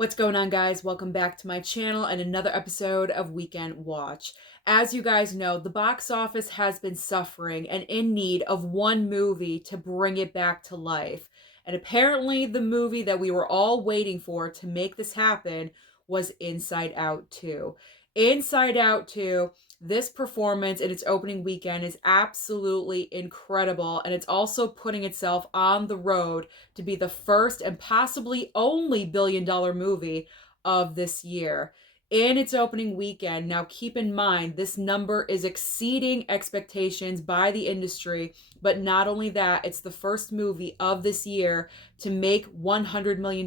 What's going on, guys? Welcome back to my channel and another episode of Weekend Watch. As you guys know, the box office has been suffering and in need of one movie to bring it back to life. And apparently the movie that we were all waiting for to make this happen was Inside Out 2. Inside Out 2, this performance in its opening weekend is absolutely incredible, and it's also putting itself on the road to be the first and possibly only billion-dollar movie of this year. In its opening weekend, now keep in mind, this number is exceeding expectations by the industry, but not only that, it's the first movie of this year to make $100 million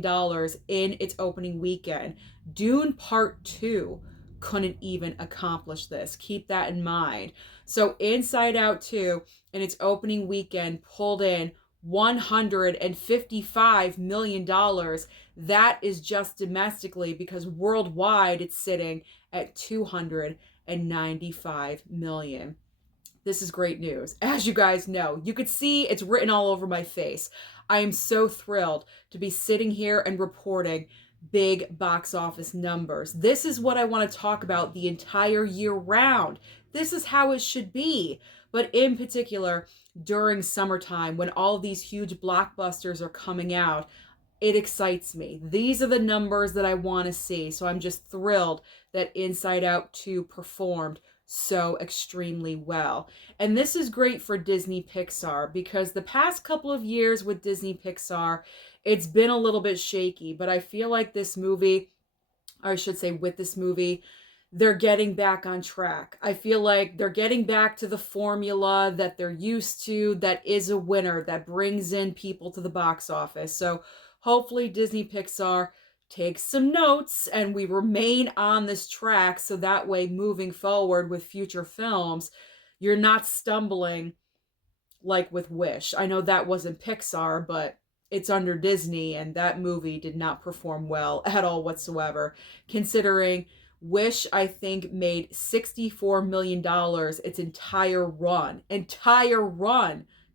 in its opening weekend. Dune Part 2 couldn't even accomplish this. Keep that in mind. So Inside Out 2 in its opening weekend pulled in $155 million. That is just domestically, because worldwide it's sitting at $295 million. This is great news. As you guys know, you could see it's written all over my face. I am so thrilled to be sitting here and reporting big box office numbers. This is what I want to talk about the entire year round. This is how it should be. But in particular, during summertime, when all these huge blockbusters are coming out, it excites me. These are the numbers that I want to see. So I'm just thrilled that Inside Out 2 performed so extremely well. And this is great for Disney Pixar, because the past couple of years with Disney Pixar, it's been a little bit shaky, but I feel like this movie, or I should say with this movie, they're getting back on track. I feel like they're getting back to the formula that they're used to, that is a winner, that brings in people to the box office. So hopefully Disney Pixar takes some notes and we remain on this track, so that way moving forward with future films, you're not stumbling like with Wish. I know that wasn't Pixar, but it's under Disney, and that movie did not perform well at all whatsoever, considering Wish, I think, made $64 million its entire run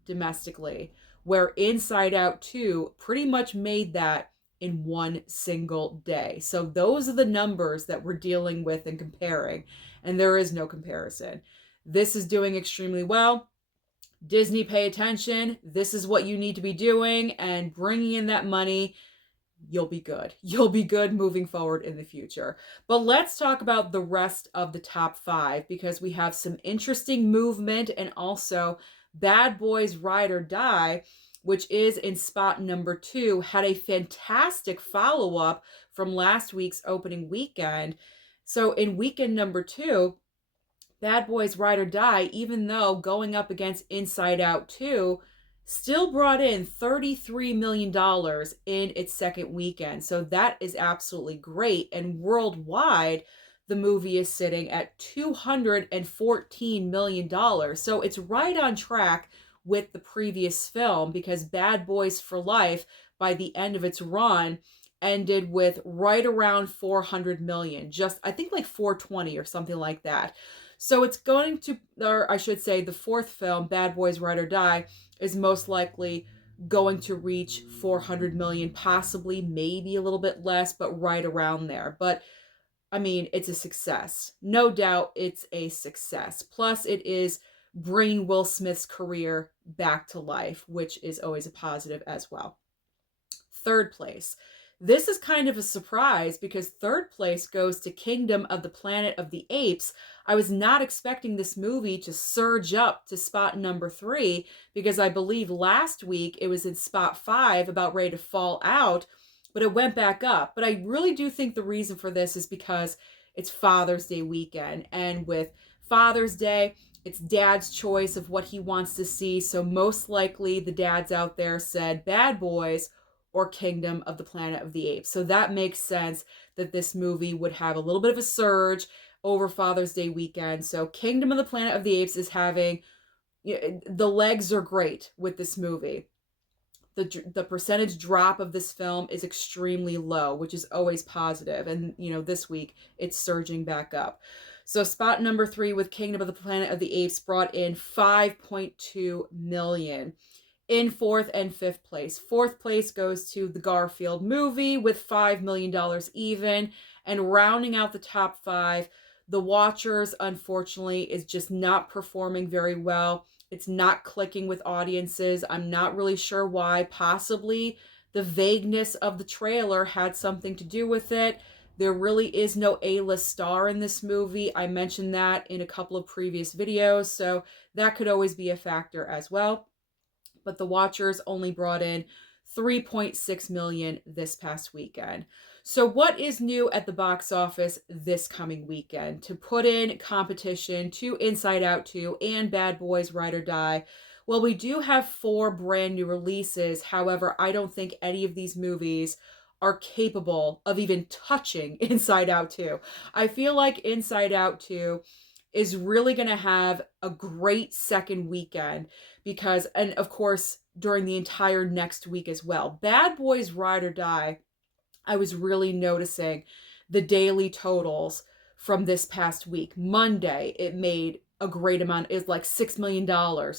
domestically, where Inside Out 2 pretty much made that in one single day. So those are the numbers that we're dealing with and comparing, and there is no comparison. This is doing extremely well. Disney, pay attention. This is what you need to be doing, and bringing in that money. You'll be good. You'll be good moving forward in the future. But let's talk about the rest of the top five, because we have some interesting movement, and also Bad Boys Ride or Die, which is in spot number 2, had a fantastic follow-up from last week's opening weekend. So in weekend number 2, Bad Boys Ride or Die, even though going up against Inside Out 2, still brought in $33 million in its second weekend. So that is absolutely great. And worldwide, the movie is sitting at $214 million. So it's right on track with the previous film, because Bad Boys for Life, by the end of its run, ended with right around 400 million, just I think like 420 or something like that. So it's going to, or I should say, the fourth film, Bad Boys Ride or Die, is most likely going to reach 400 million, possibly, maybe a little bit less, but right around there. But I mean, it's a success. No doubt it's a success. Plus, it is bringing Will Smith's career back to life, which is always a positive as well. Third place. This is kind of a surprise, because third place goes to Kingdom of the Planet of the Apes. I was not expecting this movie to surge up to spot number 3, because I believe last week it was in spot 5, about ready to fall out, but it went back up. But I really do think the reason for this is because it's Father's Day weekend, and with Father's Day, it's Dad's choice of what he wants to see. So most likely the dads out there said Bad Boys or Kingdom of the Planet of the Apes. So that makes sense that this movie would have a little bit of a surge over Father's Day weekend. So Kingdom of the Planet of the Apes is having, the legs are great with this movie. The percentage drop of this film is extremely low, which is always positive. And, this week it's surging back up. So spot number 3 with Kingdom of the Planet of the Apes brought in 5.2 million. in fourth and fifth place. Fourth place goes to the Garfield movie with $5 million even. And rounding out the top five, The Watchers, unfortunately, is just not performing very well. It's not clicking with audiences. I'm not really sure why. Possibly the vagueness of the trailer had something to do with it. There really is no A-list star in this movie. I mentioned that in a couple of previous videos, so that could always be a factor as well. But The Watchers only brought in 3.6 million this past weekend. So what is new at the box office this coming weekend to put in competition to Inside Out 2 and Bad Boys Ride or Die? Well, we do have 4 brand new releases. However, I don't think any of these movies are capable of even touching Inside Out 2. I feel like Inside Out 2 is really going to have a great second weekend because, and of course, during the entire next week as well. Bad Boys Ride or Die, I was really noticing the daily totals from this past week. Monday, it made a great amount. It's like $6 million.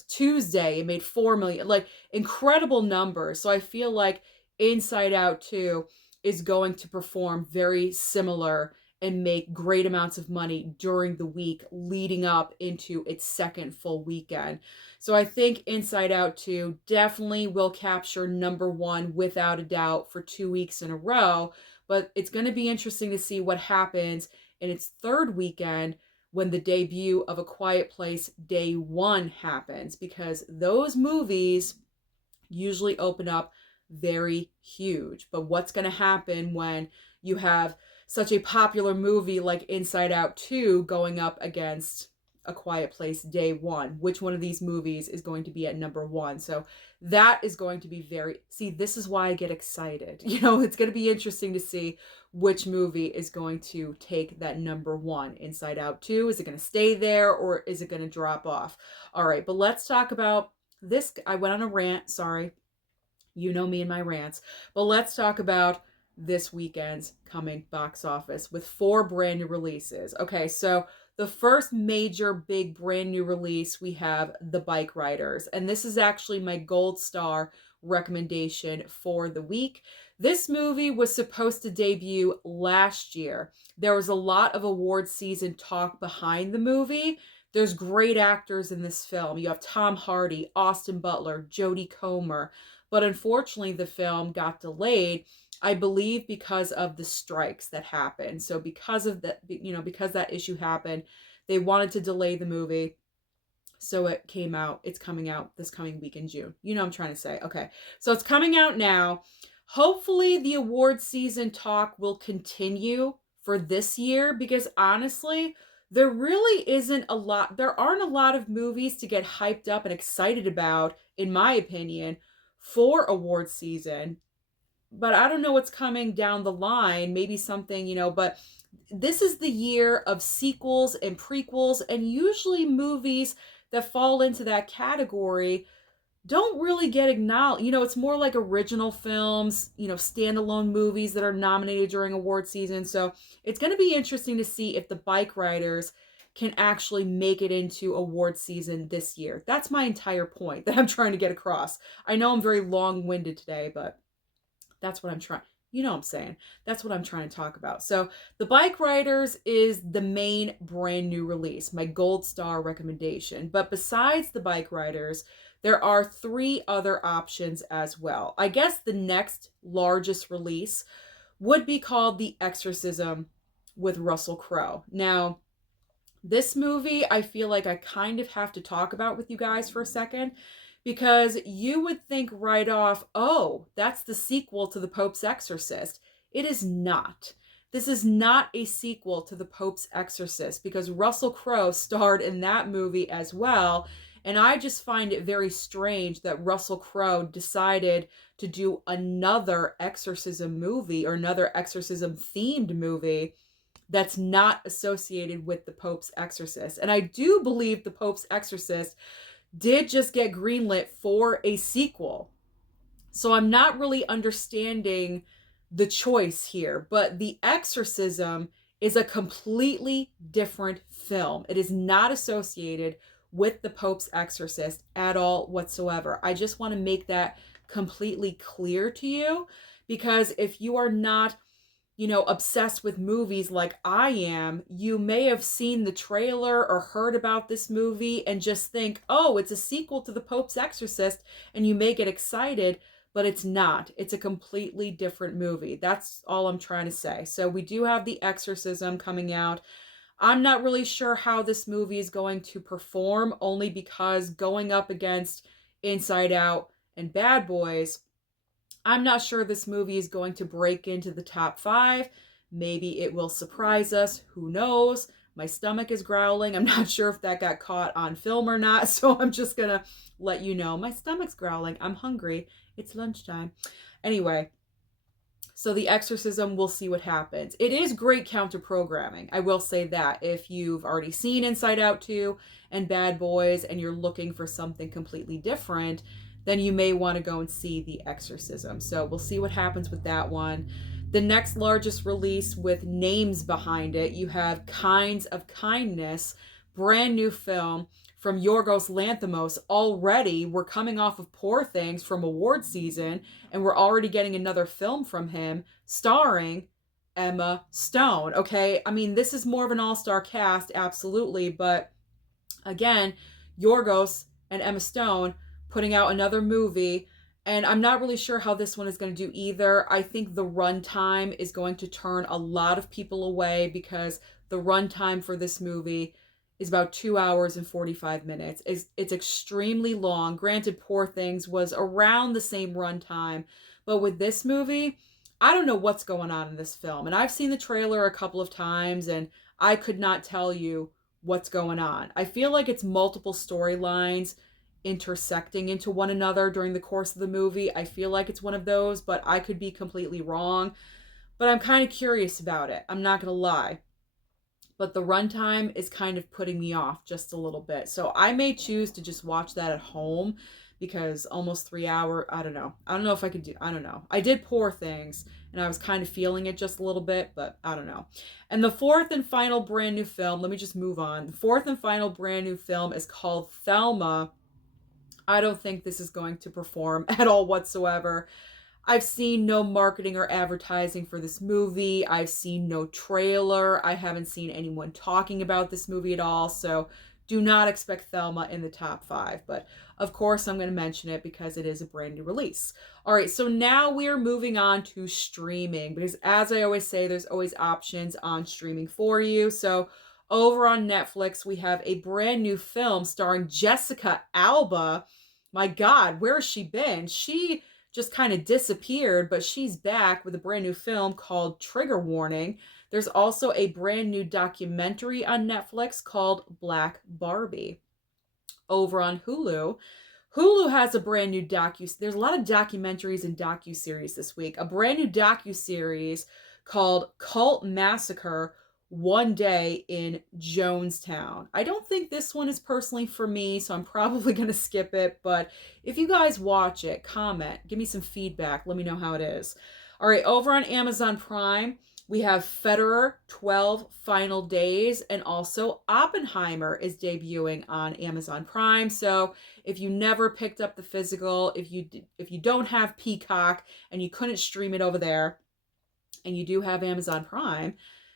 Tuesday, it made $4 million. Like incredible numbers. So I feel like Inside Out 2 is going to perform very similar and make great amounts of money during the week leading up into its second full weekend. So I think Inside Out 2 definitely will capture number one without a doubt for 2 weeks in a row. But it's going to be interesting to see what happens in its third weekend when the debut of A Quiet Place Day 1 happens, because those movies usually open up very huge. But what's going to happen when you have such a popular movie like Inside Out 2 going up against A Quiet Place Day 1? Which one of these movies is going to be at number one? So that is going to be see, this is why I get excited. You know, it's going to be interesting to see which movie is going to take that number one. Inside Out 2, is it going to stay there or is it going to drop off? All right, but let's talk about this. I went on a rant, sorry. You know me and my rants. But let's talk about this weekend's coming box office with 4 brand new releases. Okay, so the first major big brand new release, we have The Bike Riders. And this is actually my gold star recommendation for the week. This movie was supposed to debut last year. There was a lot of award season talk behind the movie. There's great actors in this film. You have Tom Hardy, Austin Butler, Jodie Comer. But unfortunately, the film got delayed, I believe, because of the strikes that happened. So because of that, because that issue happened, they wanted to delay the movie. So it's coming out this coming week in June. You know what I'm trying to say. Okay. So it's coming out now. Hopefully the award season talk will continue for this year, because honestly, there really isn't a lot. There aren't a lot of movies to get hyped up and excited about, in my opinion, for award season. But I don't know what's coming down the line. Maybe something, but this is the year of sequels and prequels, and usually movies that fall into that category don't really get acknowledged. It's more like original films, standalone movies that are nominated during award season. So it's going to be interesting to see if The Bike Riders can actually make it into award season this year. That's my entire point that I'm trying to get across. I know I'm very long-winded today, but that's what I'm trying. You know what I'm saying. That's what I'm trying to talk about. So The Bike Riders is the main brand new release, my gold star recommendation. But besides The Bike Riders, there are 3 other options as well. I guess the next largest release would be called The Exorcism with Russell Crowe. Now, this movie, I feel like I kind of have to talk about with you guys for a second, because you would think right off, oh, that's the sequel to The Pope's Exorcist. It is not. This is not a sequel to The Pope's Exorcist, because Russell Crowe starred in that movie as well. And I just find it very strange that Russell Crowe decided to do another exorcism movie, or another exorcism themed movie, that's not associated with The Pope's Exorcist. And I do believe The Pope's Exorcist did just get greenlit for a sequel. So I'm not really understanding the choice here. But The Exorcism is a completely different film. It is not associated with the Pope's Exorcist at all whatsoever. I just want to make that completely clear to you, because if you are not, obsessed with movies like I am, you may have seen the trailer or heard about this movie and just think, oh, it's a sequel to The Pope's Exorcist, and you may get excited, but it's not. It's a completely different movie. That's all I'm trying to say. So we do have The Exorcism coming out. I'm not really sure how this movie is going to perform, only because going up against Inside Out and Bad Boys, I'm not sure this movie is going to break into the top 5. Maybe it will surprise us. Who knows? My stomach is growling. I'm not sure if that got caught on film or not, so I'm just going to let you know. My stomach's growling. I'm hungry. It's lunchtime. Anyway, so The Exorcism, we'll see what happens. It is great counter programming. I will say that. If you've already seen Inside Out 2 and Bad Boys and you're looking for something completely different, then you may want to go and see The Exorcism. So we'll see what happens with that one. The next largest release with names behind it, you have Kinds of Kindness, brand new film from Yorgos Lanthimos. Already, we're coming off of Poor Things from award season, and we're already getting another film from him starring Emma Stone. Okay, I mean, this is more of an all-star cast, absolutely, but again, Yorgos and Emma Stone putting out another movie, and I'm not really sure how this one is going to do either. I think the runtime is going to turn a lot of people away, because the runtime for this movie is about 2 hours and 45 minutes. It's extremely long. Granted, Poor Things was around the same runtime, but with this movie, I don't know what's going on in this film. And I've seen the trailer a couple of times, and I could not tell you what's going on. I feel like it's multiple storylines intersecting into one another during the course of the movie. I feel like it's one of those, but I could be completely wrong. But I'm kind of curious about it. I'm not going to lie. But the runtime is kind of putting me off just a little bit. So I may choose to just watch that at home, because almost 3 hours, I don't know. I don't know if I could do, I don't know. I did Poor Things and I was kind of feeling it just a little bit, but I don't know. And the fourth and final brand new film, let me just move on. The fourth and final brand new film is called Thelma. I don't think this is going to perform at all whatsoever. I've seen no marketing or advertising for this movie. I've seen no trailer. I haven't seen anyone talking about this movie at all. So do not expect Thelma in the top 5. But of course, I'm going to mention it because it is a brand new release. All right, so now we are moving on to streaming, because as I always say, there's always options on streaming for you. So over on Netflix, we have a brand new film starring Jessica Alba. My God, where has she been? She just kind of disappeared, but she's back with a brand new film called Trigger Warning. There's also a brand new documentary on Netflix called Black Barbie. Over on Hulu, Hulu has a brand new there's a lot of documentaries and docuseries this week. A brand new docuseries called Cult Massacre: One Day in Jonestown. I don't think this one is personally for me, so I'm probably going to skip it. But if you guys watch it, comment, give me some feedback, let me know how it is. All right, over on Amazon Prime, we have Federer 12 Final Days, and also Oppenheimer is debuting on Amazon Prime. So if you never picked up the physical, if you don't have Peacock and you couldn't stream it over there, and you do have Amazon Prime,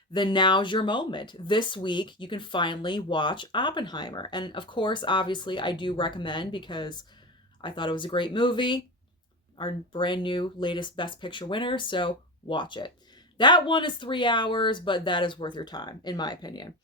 then now's your moment. This week, you can finally watch Oppenheimer. And of course, obviously, I do recommend, because I thought it was a great movie. Our brand new latest Best Picture winner, so watch it. That one is 3 hours, but that is worth your time, in my opinion.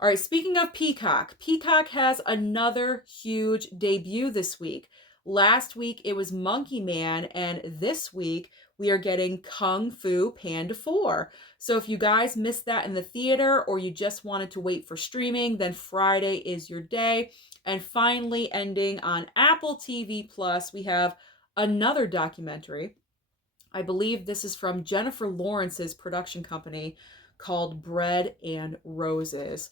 All right, speaking of Peacock, Peacock has another huge debut this week. Last week, it was Monkey Man, and this week, we are getting Kung Fu Panda 4. So if you guys missed that in the theater, or you just wanted to wait for streaming, then Friday is your day. And finally, ending on Apple TV Plus, we have another documentary. I believe this is from Jennifer Lawrence's production company, called Bread and Roses.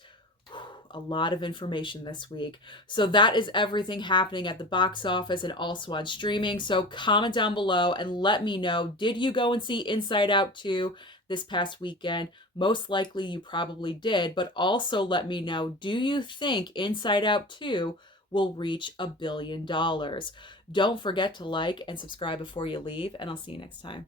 A lot of information this week. So that is everything happening at the box office and also on streaming. So comment down below and let me know, did you go and see Inside Out 2? this past weekend. Most likely you probably did, but also let me know, do you think Inside Out 2 will reach $1 billion? Don't forget to like and subscribe before you leave, and I'll see you next time.